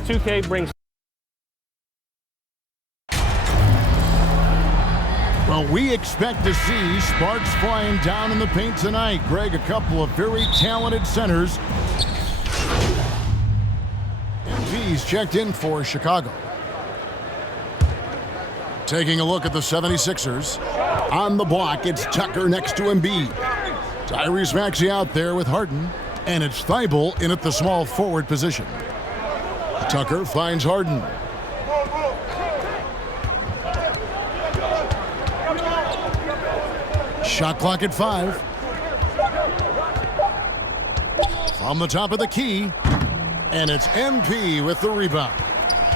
2K brings. Well, we expect to see sparks flying down in the paint tonight. Greg, a couple of very talented centers. MP's checked in for Chicago. Taking a look at the 76ers. On the block, it's Tucker next to Embiid. Tyrese Maxey out there with Harden. And it's Thibault in at the small forward position. Tucker finds Harden. Shot clock at 5. From the top of the key. And it's MP with the rebound.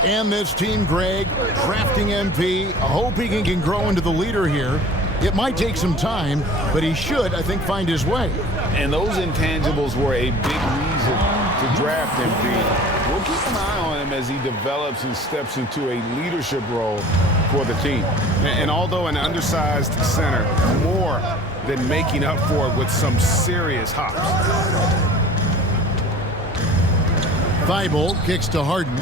And this team, Greg, drafting MP, hoping he can grow into the leader here. It might take some time, but he should, I think, find his way. And those intangibles were a big reason to draft MP. We'll keep an eye on him as he develops and steps into a leadership role for the team. And although an undersized center, more than making up for it with some serious hops. Thibault kicks to Harden.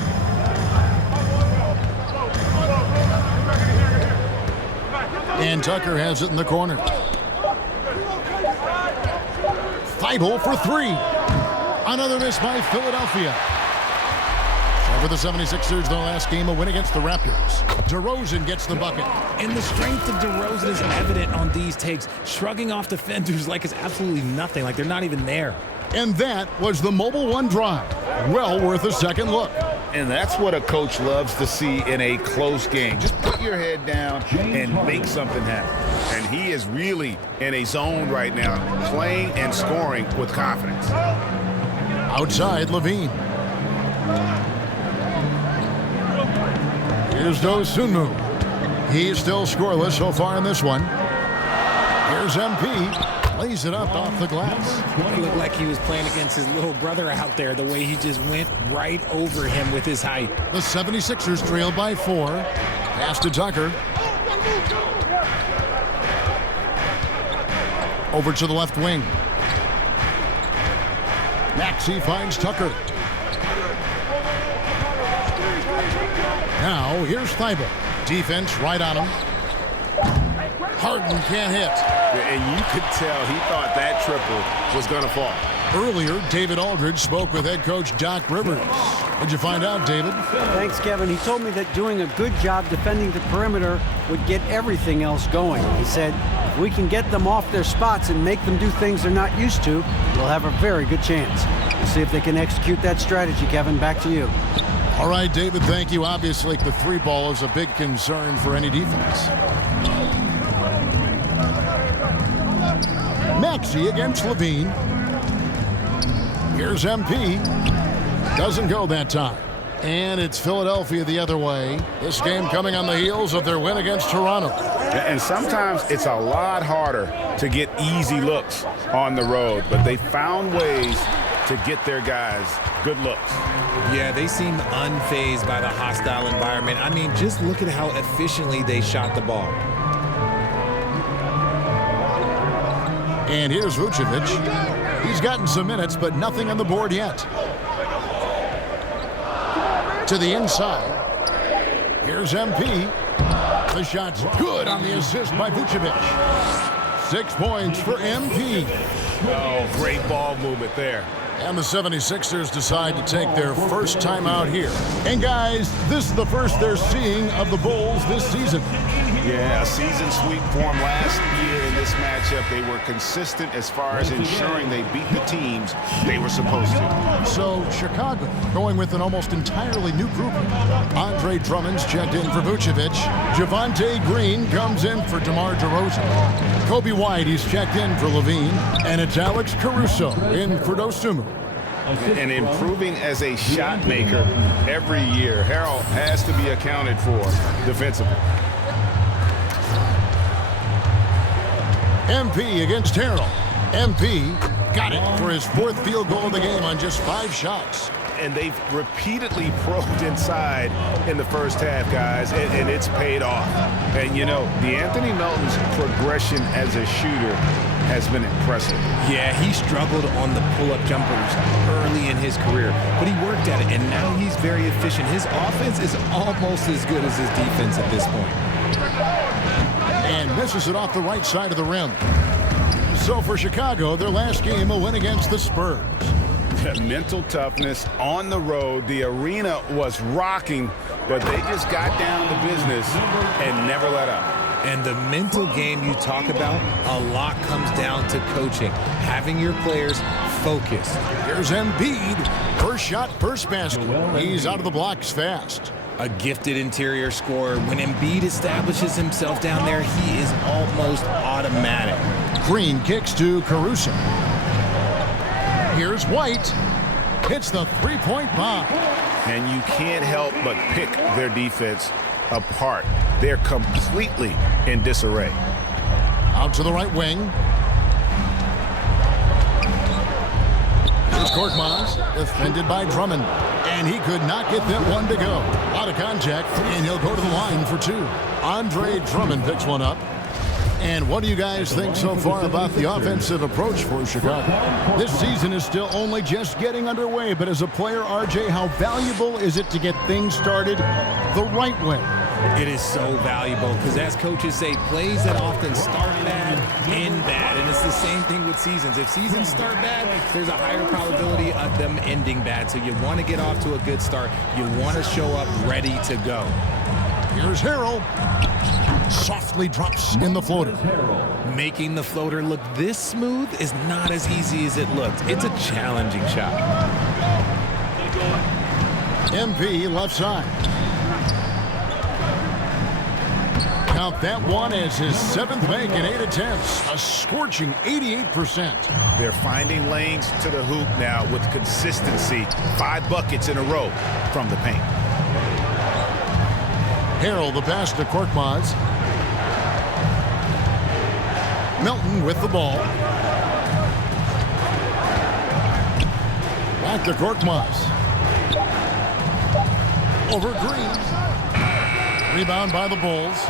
And Tucker has it in the corner. Thibault for 3. Another miss by Philadelphia. For the 76ers, their last game, a win against the Raptors. DeRozan gets the bucket. And the strength of DeRozan is evident on these takes. Shrugging off defenders like it's absolutely nothing, like they're not even there. And that was the Mobile One drive. Well worth a second look. And that's what a coach loves to see in a close game. Just put your head down and make something happen. And he is really in a zone right now, playing and scoring with confidence. Outside, Levine. Here's Dosunmu. He's still scoreless so far in this one. Here's MP. Lays it up off the glass. He looked like he was playing against his little brother out there, the way he just went right over him with his height. The 76ers trail by 4. Pass to Tucker. Over to the left wing. Maxey finds Tucker. Now, here's Thibault. Defense right on him. Harden can't hit. And you could tell he thought that triple was going to fall. Earlier, David Aldridge spoke with head coach Doc Rivers. What'd you find out, David? Thanks, Kevin. He told me that doing a good job defending the perimeter would get everything else going. He said, if we can get them off their spots and make them do things they're not used to, we'll have a very good chance. We'll see if they can execute that strategy, Kevin. Back to you. All right, David, thank you. Obviously, the 3-ball is a big concern for any defense. Maxey against Levine. Here's MP. Doesn't go that time. And it's Philadelphia the other way. This game coming on the heels of their win against Toronto. And sometimes it's a lot harder to get easy looks on the road, but they found ways to get their guys good looks. Yeah, they seem unfazed by the hostile environment. I mean, just look at how efficiently they shot the ball. And here's Vucevic. He's gotten some minutes, but nothing on the board yet. To the inside. Here's MP. The shot's good on the assist by Vucevic. 6 points for MP. Oh, great ball movement there. And the 76ers decide to take their first time out here. And guys, this is the first they're seeing of the Bulls this season. Yeah, a season sweep form last year in this matchup. They were consistent as far as ensuring they beat the teams they were supposed to. So Chicago going with an almost entirely new group. Andre Drummond's checked in for Vucevic. Javonte Green comes in for DeMar DeRozan. Kobe White, he's checked in for Levine. And it's Alex Caruso in for Dosunmu. And improving as a shot maker every year. Harrell has to be accounted for defensively. MP against Harrell. MP got it for his 4th field goal of the game on just 5 shots. and they've repeatedly probed inside in the first half, guys, and it's paid off. And, you know, DeAnthony Melton's progression as a shooter has been impressive. Yeah, he struggled on the pull-up jumpers early in his career, but he worked at it, and now he's very efficient. His offense is almost as good as his defense at this point. And misses it off the right side of the rim. So for Chicago, their last game, a win against the Spurs. Mental toughness on the road. The arena was rocking, but they just got down to business and never let up. And the mental game you talk about, a lot comes down to coaching, having your players focused. Here's Embiid. First shot, first basket. He's out of the blocks fast. A gifted interior scorer. When Embiid establishes himself down there, he is almost automatic. Green kicks to Caruso. Here's White. Hits the three-point bomb. And you can't help but pick their defense apart. They're completely in disarray. Out to the right wing. Here's Korkmaz, defended by Drummond. And he could not get that one to go. Out of contact, and he'll go to the line for two. Andre Drummond picks one up. And what do you guys think so far about the offensive approach for Chicago? This season is still only just getting underway, but as a player, RJ, how valuable is it to get things started the right way? It is so valuable because, as coaches say, plays that often start bad end bad. And it's the same thing with seasons. If seasons start bad, there's a higher probability of them ending bad. So you want to get off to a good start. You want to show up ready to go. Here's Harrell. Softly drops in the floater. Making the floater look this smooth is not as easy as it looks. It's a challenging shot. MP left side. Count that one as his seventh make in 8 attempts. A scorching 88%. They're finding lanes to the hoop now with consistency. 5 buckets in a row from the paint. Harrell the pass to Korkmaz. Melton with the ball. Back to Korkmaz. Over Green. Rebound by the Bulls.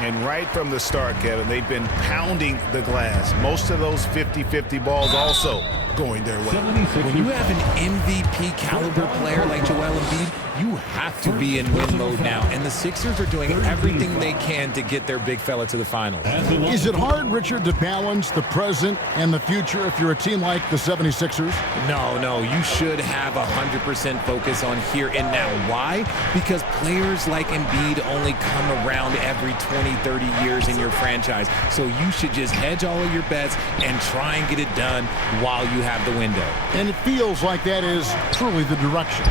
And right from the start, Kevin, they've been pounding the glass. Most of those 50-50 balls also going their way. When you have an MVP caliber player like Joel Embiid, you have to be in win mode now. And the Sixers are doing everything they can to get their big fella to the finals. Is it hard, Richard, to balance the present and the future if you're a team like the 76ers? No, you should have 100% focus on here and now. Why? Because players like Embiid only come around every 20, 30 years in your franchise. So you should just hedge all of your bets and try and get it done while you have the window. And it feels like that is truly the direction.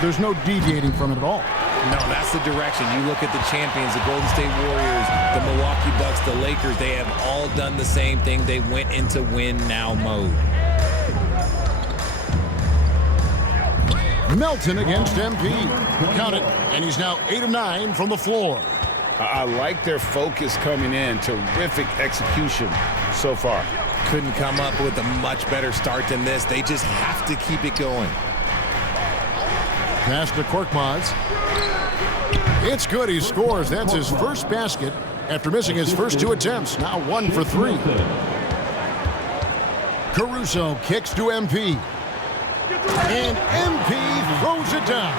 There's no deviating from it at all. No, that's the direction. You look at the champions, the Golden State Warriors, the Milwaukee Bucks, the Lakers, they have all done the same thing. They went into win now mode. Melton against MP. Count it, and he's now 8 of 9 from the floor. I like their focus coming in. Terrific execution so far. Couldn't come up with a much better start than this. They just have to keep it going. Pass to Korkmaz. It's good. He scores. That's his first basket after missing his first 2 attempts. Now 1 for 3. Caruso kicks to MP. And MP throws it down.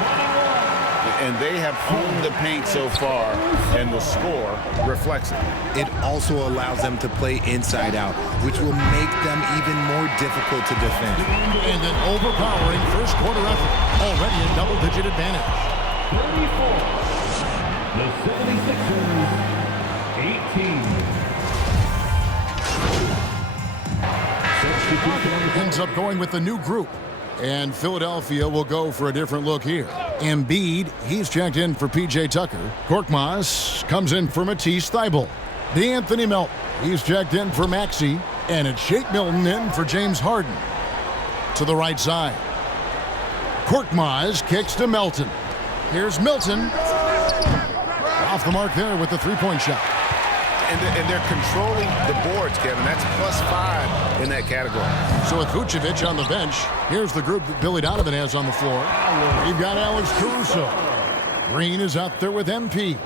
And they have owned the paint so far, and the score reflects it. It also allows them to play inside out, which will make them even more difficult to defend. And an overpowering first quarter effort. Already a double-digit advantage. 34. The 76ers, 18. Ends up going with the new group. And Philadelphia will go for a different look here. Embiid, he's checked in for P.J. Tucker. Korkmaz comes in for Matisse Thybulle. DeAnthony Melton, he's checked in for Maxey. And it's Shake Milton in for James Harden. To the right side. Korkmaz kicks to Melton. Here's Milton. Off the mark there with the three-point shot. And they're controlling the boards, Kevin. That's +5 in that category. So with Vucevic on the bench, here's the group that Billy Donovan has on the floor. You've got Alex Caruso. Green is out there with MP.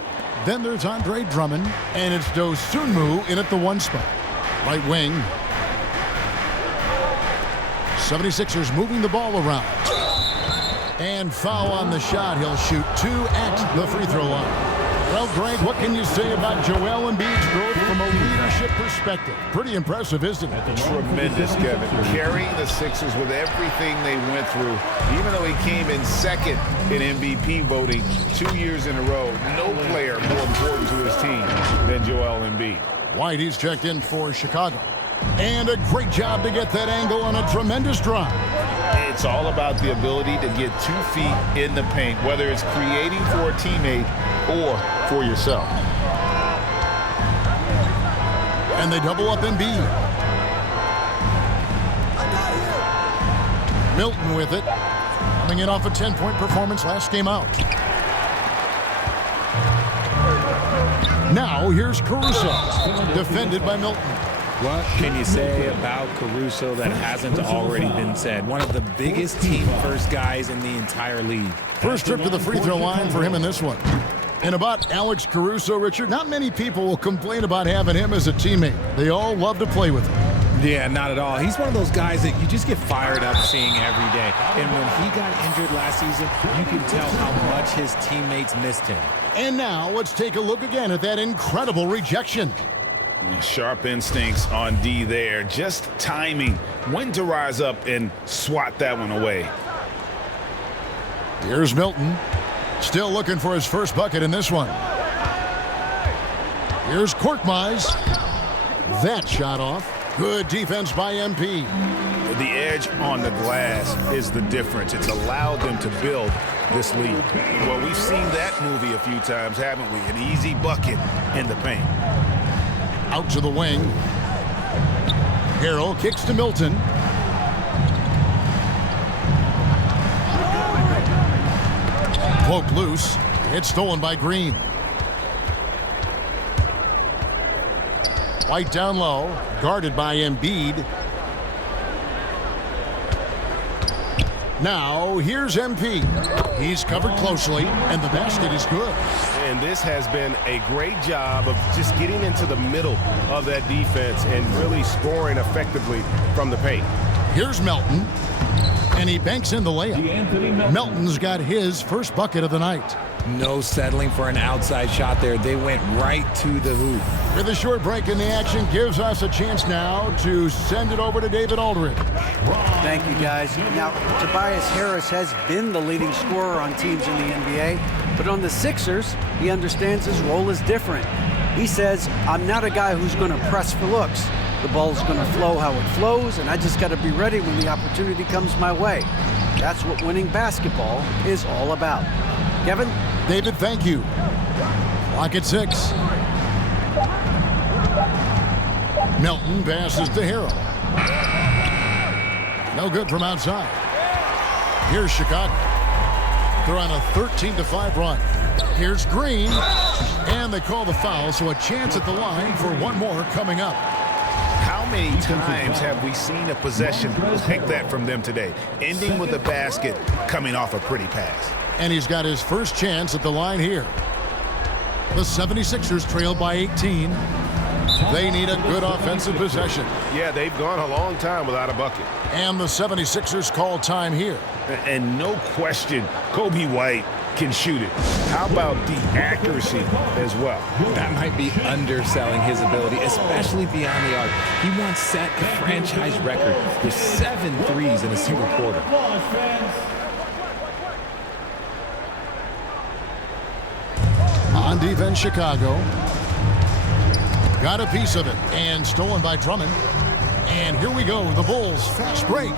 Then there's Andre Drummond, and it's Dosunmu in at the 1 spot. Right wing. 76ers moving the ball around. And foul on the shot. He'll shoot 2 at the free throw line. Well, Greg, what can you say about Joel Embiid's growth from a leadership perspective? Pretty impressive, isn't it? Tremendous, Kevin. Carrying the Sixers with everything they went through, even though he came in second in MVP voting 2 years in a row. No player more important to his team than Joel Embiid. White, he's checked in for Chicago. And a great job to get that angle on a tremendous drive. It's all about the ability to get 2 feet in the paint, whether it's creating for a teammate or for yourself. And they double up Embiid. Milton with it. Coming in off a 10-point performance last game out. Now here's Caruso. Defended by Milton. What can you say about Caruso that hasn't already been said? One of the biggest team-first guys in the entire league. First trip to the free throw line for him in this one. And about Alex Caruso, Richard, not many people will complain about having him as a teammate. They all love to play with him. Yeah, not at all. He's one of those guys that you just get fired up seeing every day. And when he got injured last season, you can tell how much his teammates missed him. And now let's take a look again at that incredible rejection. Sharp instincts on D there. Just timing when to rise up and swat that one away. Here's Milton. Still looking for his first bucket in this one. Here's Korkmaz. That shot off. Good defense by MP. The edge on the glass is the difference. It's allowed them to build this lead. Well, we've seen that movie a few times, haven't we? An easy bucket in the paint. Out to the wing. Harrell kicks to Milton. Poke loose. It's stolen by Green. White down low. Guarded by Embiid. Now, here's MP. He's covered closely, and the basket is good. And this has been a great job of just getting into the middle of that defense and really scoring effectively from the paint. Here's Melton, and he banks in the layup. Melton's got his first bucket of the night. No settling for an outside shot there. They went right to the hoop. With a short break in the action, gives us a chance now to send it over to David Aldridge. Thank you, guys. Now, Tobias Harris has been the leading scorer on teams in the NBA, but on the Sixers, he understands his role is different. He says, I'm not a guy who's going to press for looks. The ball's going to flow how it flows, and I just got to be ready when the opportunity comes my way. That's what winning basketball is all about. Kevin? David, thank you. Clock at 6. Melton passes to Harrell. No good from outside. Here's Chicago. They're on a 13-5 run. Here's Green. And they call the foul, so a chance at the line for one more coming up. How many times have we seen a possession like that from them today? Ending with a basket, coming off a pretty pass. And he's got his first chance at the line here. The 76ers trail by 18. They need a good offensive possession. Yeah, they've gone a long time without a bucket. And the 76ers call time here. And no question, Kobe White can shoot it. How about the accuracy as well? That might be underselling his ability, especially beyond the arc. He once set a franchise record with 7 threes in a single quarter. On defense, Chicago. Got a piece of it, and stolen by Drummond. And here we go, the Bulls, fast break.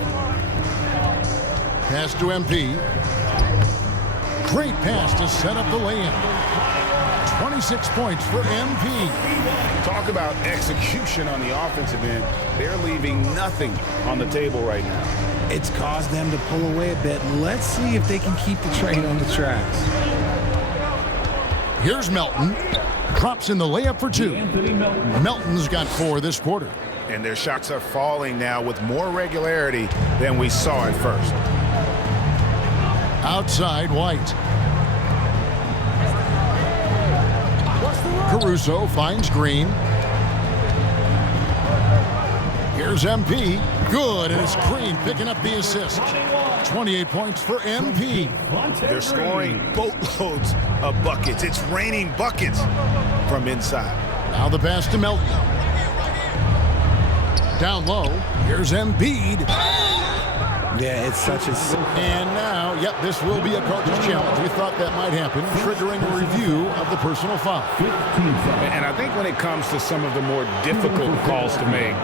Pass to MP. Great pass to set up the lay-in. 26 points for MP. Talk about execution on the offensive end. They're leaving nothing on the table right now. It's caused them to pull away a bit. Let's see if they can keep the train on the tracks. Here's Melton. drops in the layup for two. Melton's got 4 this quarter. And their shots are falling now with more regularity than we saw at first. Outside, White. Caruso finds Green. Here's MP. Good, and it's Green picking up the assist. 28 points for MP. They're scoring boatloads of buckets. It's raining buckets from inside. Now the pass to Melton. Down low, here's Embiid. Yeah, it's such a... And now, yep, this will be a coach's challenge. We thought that might happen, triggering a review of the personal foul. And I think when it comes to some of the more difficult calls to make,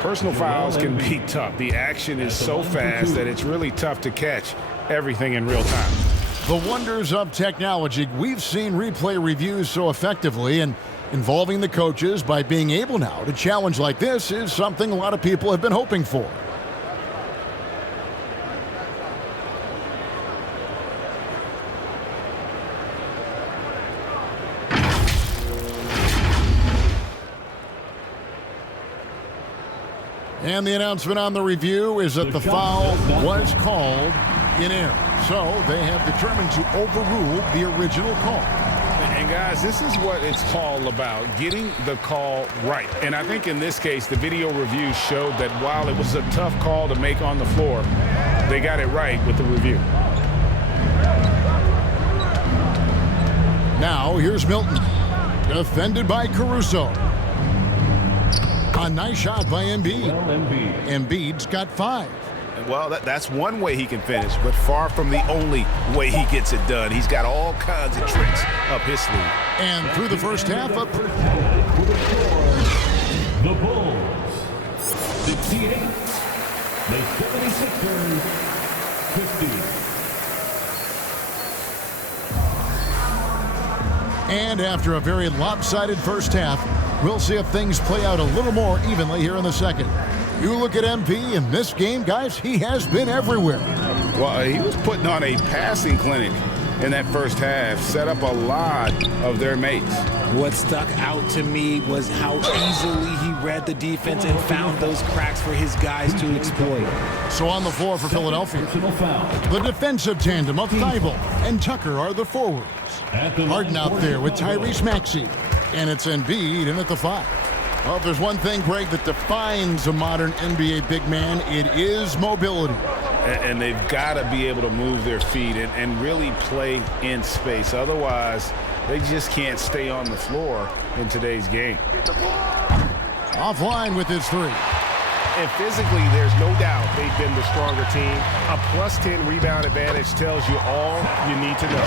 personal fouls can be tough. The action is so fast that it's really tough to catch everything in real time. The wonders of technology. We've seen replay reviews so effectively, and involving the coaches by being able now to challenge like this is something a lot of people have been hoping for. And the announcement on the review is that the foul was called in error. So they have determined to overrule the original call. And guys, this is what it's all about, getting the call right. And I think in this case, the video review showed that while it was a tough call to make on the floor, they got it right with the review. Now here's Milton, defended by Caruso. A nice shot by Embiid. Embiid's got 5. Well, that's one way he can finish, but far from the only way he gets it done. He's got all kinds of tricks up his sleeve. And through the first half, The Bulls succeeding. The 76ers 50. and after a very lopsided first half, we'll see if things play out a little more evenly here in the second. You look at MP in this game, guys, he has been everywhere. Well, he was putting on a passing clinic in that first half, set up a lot of their mates. What stuck out to me was how easily he read the defense and found those cracks for his guys to exploit. So on the floor for Philadelphia, the defensive tandem of Thibault and Tucker are the forwards. Harden out there with Tyrese Maxey, and it's Embiid in at the 5. Well, if there's one thing, Greg, that defines a modern NBA big man, it is mobility. And they've got to be able to move their feet and really play in space. Otherwise, they just can't stay on the floor in today's game. Offline with his 3. And physically, there's no doubt they've been the stronger team. A +10 rebound advantage tells you all you need to know.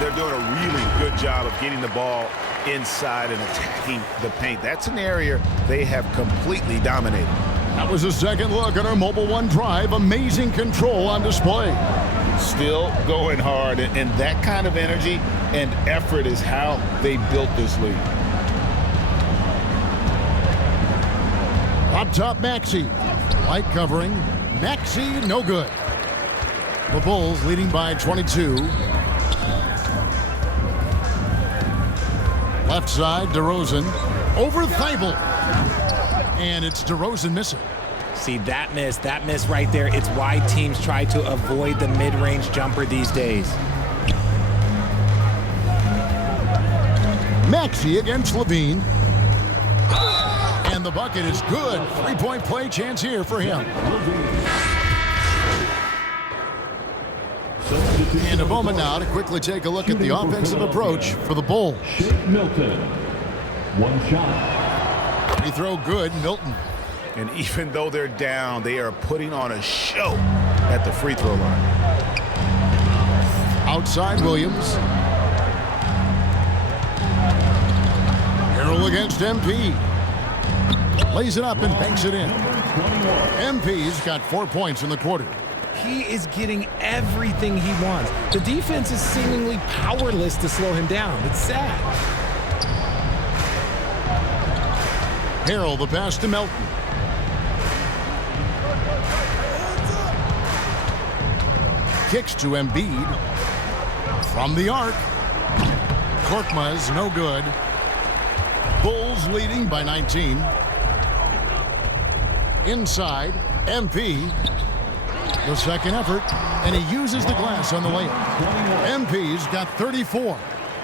They're doing a really good job of getting the ball inside and attacking the paint. That's an area they have completely dominated. That was a second look at our Mobile One drive. Amazing control on display. Still going hard, and that kind of energy and effort is how they built this league. Up top, Maxey. Light covering. Maxey, no good. The Bulls leading by 22. Left side, DeRozan. Over Thibault. And it's DeRozan missing. See, that miss right there, it's why teams try to avoid the mid-range jumper these days. Maxey against Levine. And the bucket is good. 3-point play chance here for him. And a moment now to quickly take a look at the offensive approach for the Bulls. Milton. One shot. Free throw good, Milton. And even though they're down, they are putting on a show at the free throw line. Outside, Williams. Harrell against MP. Lays it up and banks it in. MP's got 4 points in the quarter. He is getting everything he wants. The defense is seemingly powerless to slow him down. It's sad. Harrell, the pass to Melton. Kicks to Embiid. From the arc. Korkmaz, no good. Bulls leading by 19. Inside, MP. The second effort, and he uses the glass on the layup. MP's got 34.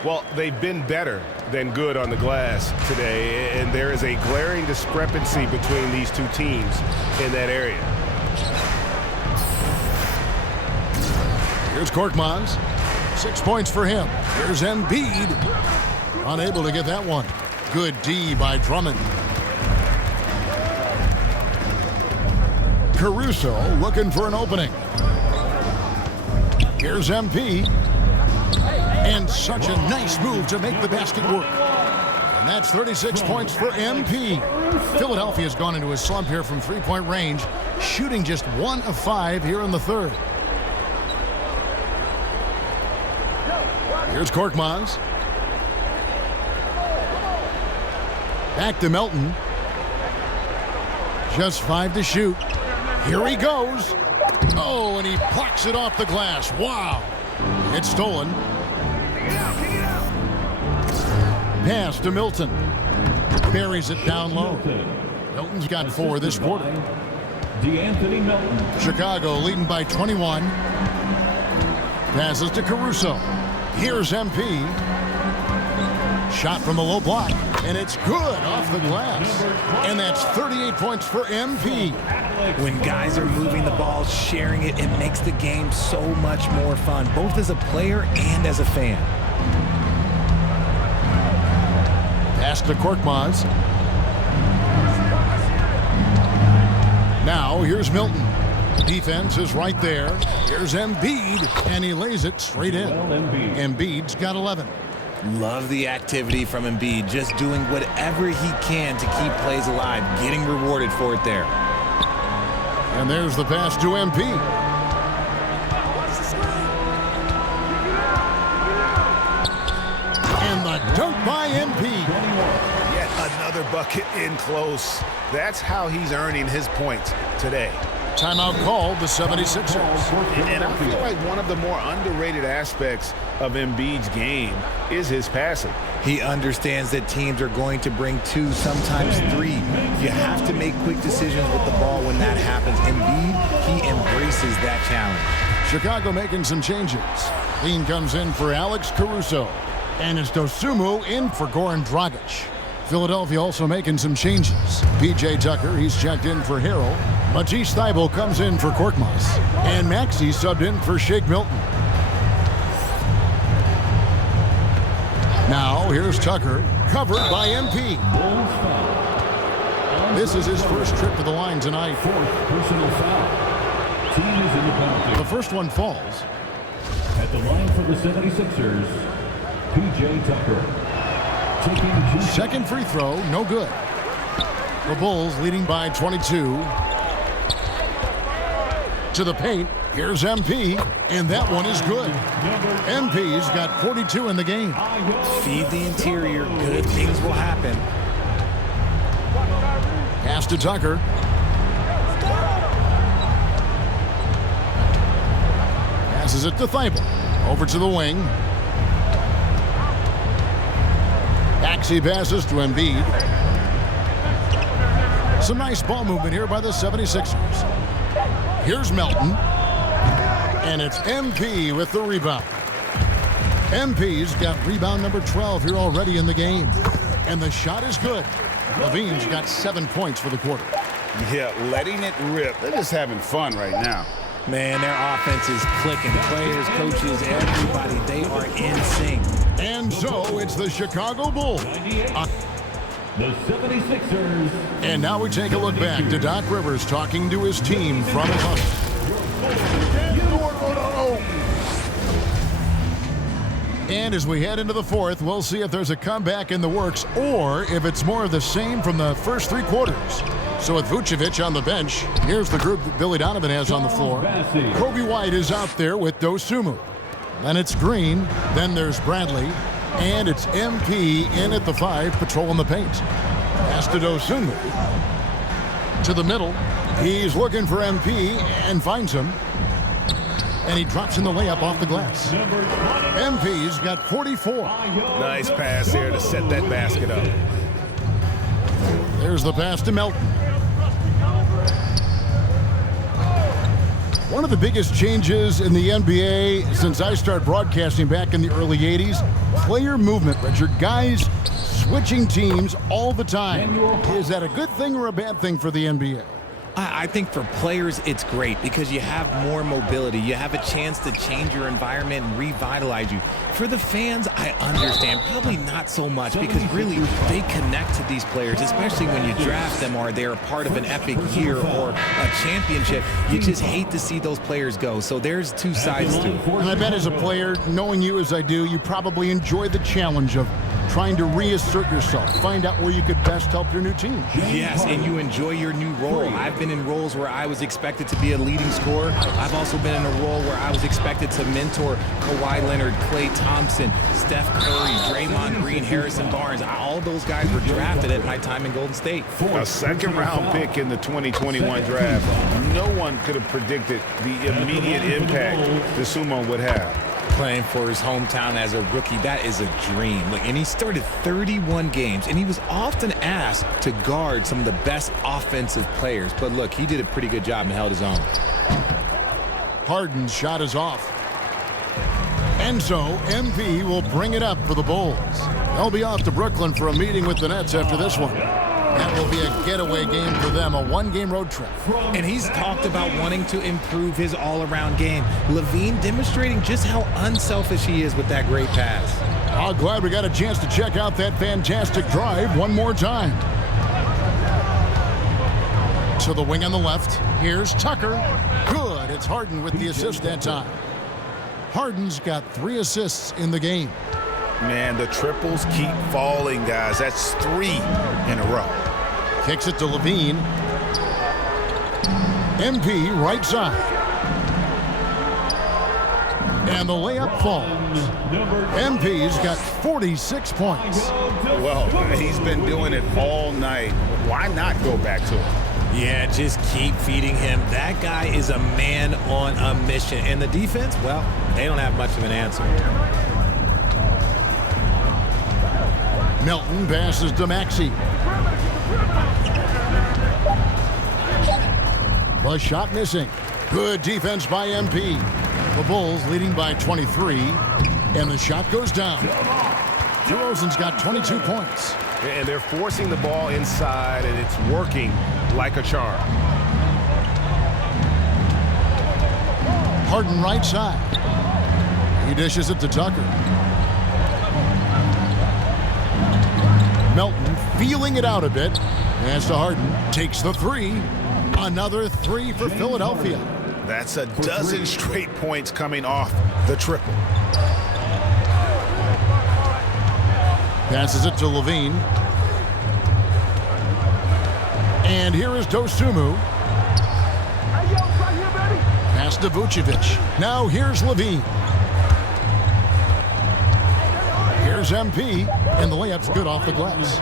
Well, they've been better than good on the glass today, and there is a glaring discrepancy between these two teams in that area. Here's Korkmaz. 6 points for him. Here's Embiid. Unable to get that one. Good D by Drummond. Caruso looking for an opening. Here's MP. And such a nice move to make the basket work. And that's 36 points for MP. Philadelphia has gone into a slump here from three-point range, shooting just 1 of 5 here in the third. Here's Korkmaz. Back to Melton. Just 5 to shoot. Here he goes. Oh, and he blocks it off the glass. Wow. It's stolen. Pass to Milton. Buries it down low. Milton's got 4 this quarter. D'Anthony Melton. Chicago leading by 21. Passes to Caruso. Here's MP. Shot from the low block, and it's good off the glass. And that's 38 points for MP. When guys are moving the ball, sharing it, it makes the game so much more fun, both as a player and as a fan. Pass to Korkmaz. Now here's Milton. Defense is right there. Here's Embiid, and he lays it straight in. Embiid's got 11. Love the activity from Embiid, just doing whatever he can to keep plays alive, getting rewarded for it there. And there's the pass to MP. And the dunk by MP. Yet another bucket in close. That's how he's earning his points today. Timeout called the 76ers. And I feel like one of the more underrated aspects of Embiid's game is his passing. He understands that teams are going to bring 2, sometimes 3. You have to make quick decisions with the ball when that happens. Embiid, he embraces that challenge. Chicago making some changes. Lean comes in for Alex Caruso. And it's Dosunmu in for Goran Dragic. Philadelphia also making some changes. P.J. Tucker, he's checked in for Harrell. Matisse Thybulle comes in for Korkmaz. And Maxey subbed in for Shake Milton. Now, here's Tucker, covered by MP. This is his first trip to the line tonight. 4th personal foul. Team is in the penalty. The first one falls. At the line for the 76ers, P.J. Tucker. Second free throw, no good. The Bulls leading by 22. To the paint, here's MP, and that one is good. MP's got 42 in the game. Feed the interior, good things will happen. Pass to Tucker. Passes it to Thybulle. Over to the wing. Maxey passes to Embiid. Some nice ball movement here by the 76ers. Here's Melton. And it's MP with the rebound. MP's got rebound number 12 here already in the game. And the shot is good. Levine's got 7 points for the quarter. Yeah, letting it rip. They're just having fun right now. Man, their offense is clicking. Players, coaches, everybody, they are in sync. And so it's the Chicago Bulls. The 76ers. And now we take a look back to Doc Rivers talking to his team from his huddle. And as we head into the fourth, we'll see if there's a comeback in the works or if it's more of the same from the first 3 quarters. So with Vucevic on the bench, here's the group that Billy Donovan has on the floor. Kobe White is out there with Dosunmu. Then it's Green. Then there's Bradley. And it's MP in at the 5, patrolling the paint. Pass to Dosunmu. To the middle. He's looking for MP and finds him. And he drops in the layup off the glass. MP's got 44. Nice pass here to set that basket up. There's the pass to Melton. One of the biggest changes in the NBA since I started broadcasting back in the early 80s, player movement, Richard. Guys switching teams all the time. Is that a good thing or a bad thing for the NBA? I think for players, it's great because you have more mobility. You have a chance to change your environment and revitalize you. For the fans, I understand. Probably not so much because really they connect to these players, especially when you draft them or they're a part of an epic year or a championship. You just hate to see those players go. So there's two sides to it. And I bet as a player, knowing you as I do, you probably enjoy the challenge of trying to reassert yourself, find out where you could best help your new team. Yes, and you enjoy your new role. I've been in roles where I was expected to be a leading scorer. I've also been in a role where I was expected to mentor Kawhi Leonard, Klay Thompson, Steph Curry, Draymond Green, Harrison Barnes. All those guys were drafted at my time in Golden State. A second-round pick in the 2021 draft. No one could have predicted the immediate impact this Sumo would have. Playing for his hometown as a rookie, that is a dream. Look, and he started 31 games, and he was often asked to guard some of the best offensive players. But look, he did a pretty good job and held his own. Harden's shot is off. And so MP will bring it up for the Bulls. They'll be off to Brooklyn for a meeting with the Nets after this one. That will be a getaway game for them, a one-game road trip. And he's talked about wanting to improve his all-around game. LaVine demonstrating just how unselfish he is with that great pass. Oh, glad we got a chance to check out that fantastic drive one more time. To the wing on the left. Here's Tucker. Good. It's Harden with the assist that time. Harden's got 3 assists in the game. Man, the triples keep falling, guys. That's 3 in a row. Kicks it to Levine. MP right side. And the layup falls. MP's got 46 points. Well, he's been doing it all night. Why not go back to it? Yeah, just keep feeding him. That guy is a man on a mission. And the defense, well, they don't have much of an answer. Melton passes to Maxey. The shot missing. Good defense by MP. The Bulls leading by 23, and the shot goes down. DeRozan's got 22 points. And they're forcing the ball inside, and it's working like a charm. Harden right side. He dishes it to Tucker. Melton feeling it out a bit. As to Harden, takes the 3. Another 3 for Philadelphia. That's a dozen straight points coming off the triple. Passes it to Levine. And here is Dosunmu. Pass to Vucevic. Now here's Levine. Here's MP, and the layup's good off the glass.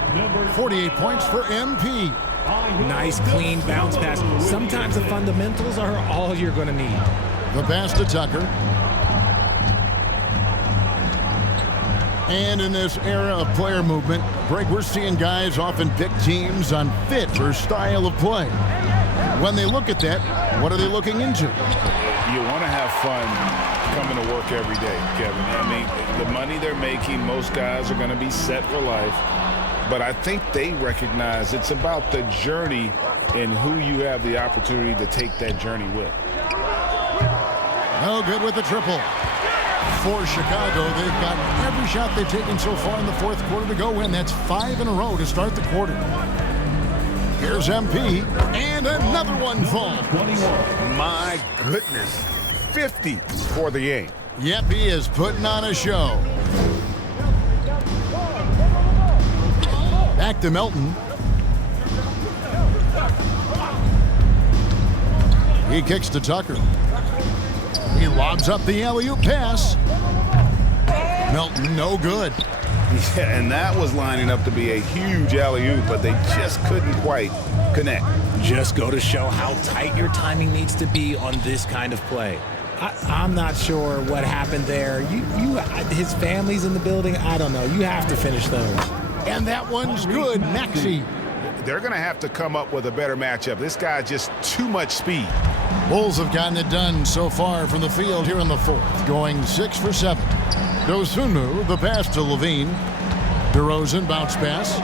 48 points for MP. Nice, clean bounce pass. Sometimes the fundamentals are all you're going to need. The pass to Tucker. And in this era of player movement, Greg, we're seeing guys often pick teams on fit or style of play. When they look at that, what are they looking into? You want to have fun coming to work every day, Kevin. I mean, the money they're making, most guys are going to be set for life. But I think they recognize it's about the journey and who you have the opportunity to take that journey with. No good with the triple. For Chicago, they've got every shot they've taken so far in the fourth quarter to go in. That's 5 in a row to start the quarter. Here's MP, and another one falls. My goodness, 50 for the game. Yep, he is putting on a show. Back to Melton. He kicks to Tucker. He lobs up the alley-oop pass. Melton, no good. Yeah, and that was lining up to be a huge alley-oop, but they just couldn't quite connect. Just go to show how tight your timing needs to be on this kind of play. I'm not sure what happened there. His family's in the building. I don't know. You have to finish those. And that one's good. Maxey. they're going to have to come up with a better matchup. This guy's just too much speed. Bulls have gotten it done so far from the field here in the fourth, going 6 for 7. Dosunmu, the pass to Levine. DeRozan, bounce pass.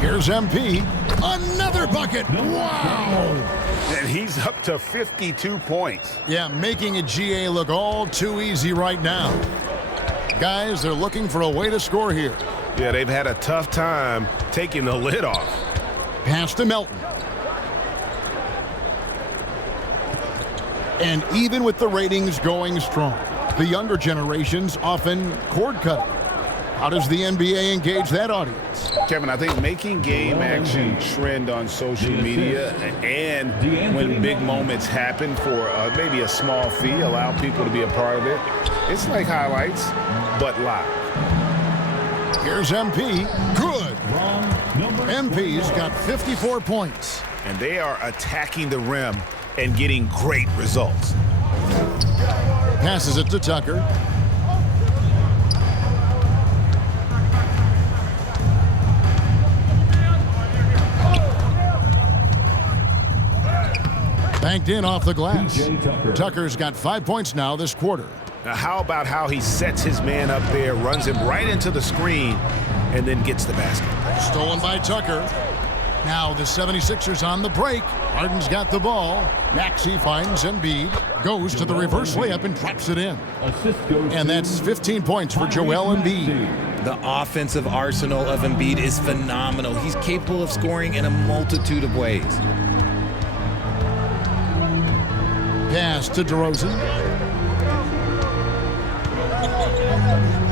Here's MP. Another bucket. Wow. And he's up to 52 points. Yeah, making a GA look all too easy right now. Guys, they're looking for a way to score here. Yeah, they've had a tough time taking the lid off. Pass to Melton. And even with the ratings going strong, the younger generations often cord cutting. How does the NBA engage that audience? Kevin, I think making game action trend on social media and when big moments happen for maybe a small fee, allow people to be a part of it. It's like highlights, but live. Here's MP. Good. MP's got 54 points. And they are attacking the rim and getting great results. Passes it to Tucker. Banked in off the glass. Tucker's got 5 points now this quarter. Now, how about how he sets his man up there, runs him right into the screen, and then gets the basket? Stolen by Tucker. Now the 76ers on the break. Harden's got the ball. Maxey finds Embiid. Goes to the reverse layup and drops it in. And that's 15 points for Joel Embiid. The offensive arsenal of Embiid is phenomenal. He's capable of scoring in a multitude of ways. Pass to DeRozan.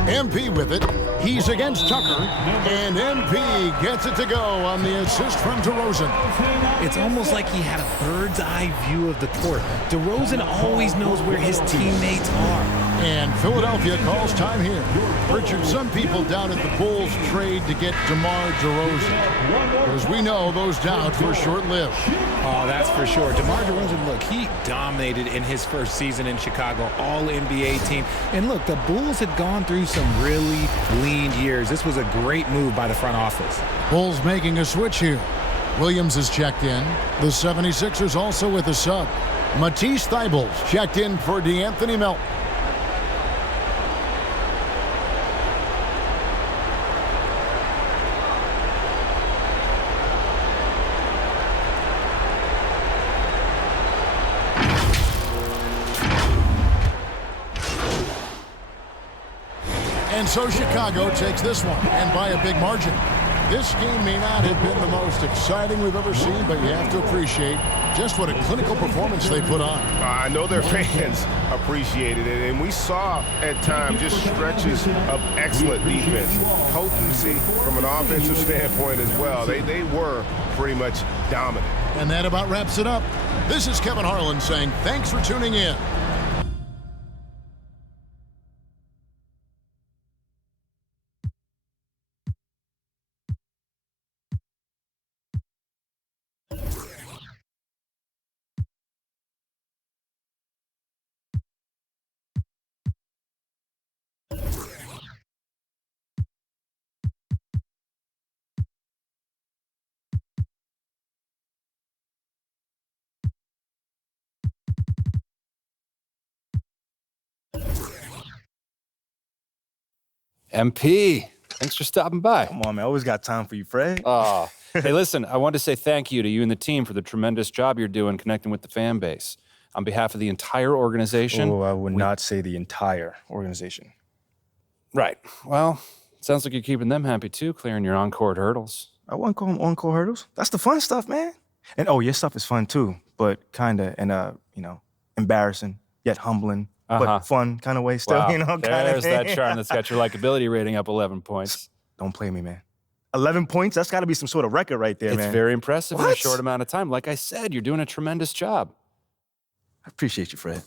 MP with it. He's against Tucker. And MP gets it to go on the assist from DeRozan. It's almost like he had a bird's eye view of the court. DeRozan always knows where his teammates are. And Philadelphia calls time here. Richard, some people doubted the Bulls trade to get DeMar DeRozan. But as we know, those doubts were short-lived. Oh, that's for sure. DeMar DeRozan, look, he dominated in his first season in Chicago, all-NBA team. And look, the Bulls had gone through some really lean years. This was a great move by the front office. Bulls making a switch here. Williams is checked in. The 76ers also with a sub. Matisse Thybulle's checked in for DeAnthony Melton. And so Chicago takes this one, and by a big margin. This game may not have been the most exciting we've ever seen, but you have to appreciate just what a clinical performance they put on. I know their fans appreciated it, and we saw at times just stretches of excellent defense, potency from an offensive standpoint as well. They were pretty much dominant. And that about wraps it up. This is Kevin Harlan saying thanks for tuning in. MP, thanks for stopping by. Come on, man. I always got time for you, Fred. Hey, listen, I wanted to say thank you to you and the team for the tremendous job you're doing connecting with the fan base. On behalf of the entire organization. Oh, I would not say the entire organization. Right. Well, sounds like you're keeping them happy too, clearing your on-court hurdles. I wouldn't call them on-court hurdles. That's the fun stuff, man. And your stuff is fun too, but kind of in a, embarrassing yet humbling, but fun kind of way still, Wow. There's that charm that's got your likability rating up 11 points. Don't play me, man. 11 points? That's got to be some sort of record right there, man. It's very impressive in a What? short amount of time. Like I said, you're doing a tremendous job. I appreciate you, Fred.